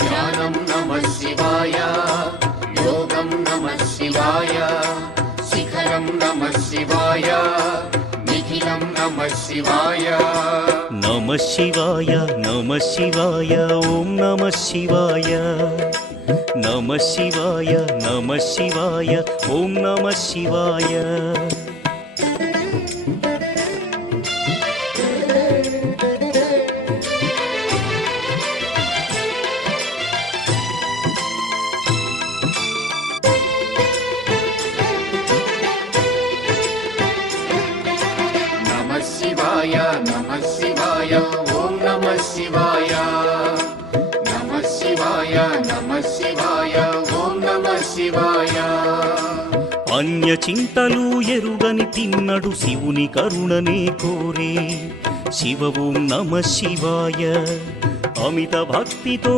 ధ్యానం నమః శివాయ, యోగం నమః శివాయ, శిఖరం నమః శివాయ, నిఖిలం నమః శివాయ. నమః శివాయ నమః శివాయ ఓం నమః శివాయ. నమః శివాయ నమః శివాయ ఓం నమః శివాయ. నమః శివాయ నమః శివాయ ఓం నమః శివాయ. నమః శివాయ నమః శివాయ ఓం నమః శివాయ. అన్య చింతలు ఎరుగని తిన్నడు శివుని కరుణనే కోరే. శివ ఓం నమః శివాయ. అమిత భక్తితో